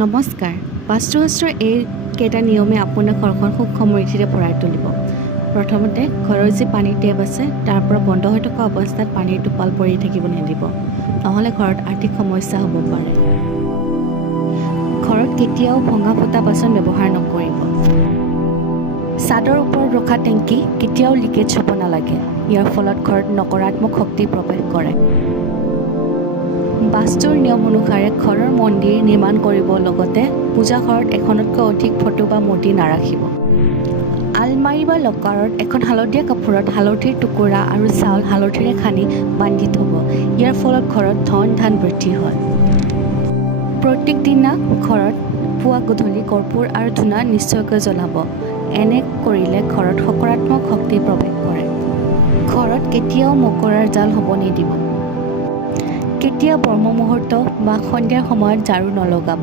নমস্কাৰ। বাস্তুশাস্ত্ৰৰ এই কেইটা নিয়মে আপোনাৰ ঘৰখন সুখ সমৃদ্ধিৰে ভৰাই তুলিব। প্ৰথমতে, ঘৰৰ যি পানীৰ টেপ আছে তাৰ পৰা বন্ধ হৈ থকা অৱস্থাত পানীৰ টোপাল পৰি থাকিব নিদিব, নহ'লে ঘৰত আৰ্থিক সমস্যা হ'ব পাৰে। ঘৰত কেতিয়াও ভঙা ফুটা বাচন ব্যৱহাৰ নকৰিব। ছাদৰ ওপৰত ৰখা টেংকি কেতিয়াও লিকেজ হ'ব নালাগে। ইয়াৰ ফলত ঘৰত নকাৰাত্মক শক্তি প্ৰৱেশ কৰে। বাস্তুৰ নিয়ম অনুসাৰে ঘৰৰ মন্দিৰ নিৰ্মাণ কৰিব, লগতে পূজা ঘৰত এখনতকৈ অধিক ফটো বা মূৰ্তি নাৰাখিব। আলমাৰী বা লকাৰত এখন হালধীয়া কাপোৰত হালধিৰ টুকুৰা আৰু চাউল হালধিৰে সানি বান্ধি থ'ব। ইয়াৰ ফলত ঘৰত ধন বৃদ্ধি হয়। প্ৰত্যেক দিনা ঘৰত পুৱা গধূলি কৰ্পূৰ আৰু ধূনা নিশ্চয়কৈ জ্বলাব। এনে কৰিলে ঘৰত সকাৰাত্মক শক্তি প্ৰৱেশ কৰে। ঘৰত কেতিয়াও মকৰাৰ জাল হ'ব নিদিব। কেতিয়াও ব্ৰহ্ম মুহূৰ্ত বা সন্ধিয়াৰ সময়ত ঝাৰু নলগাব।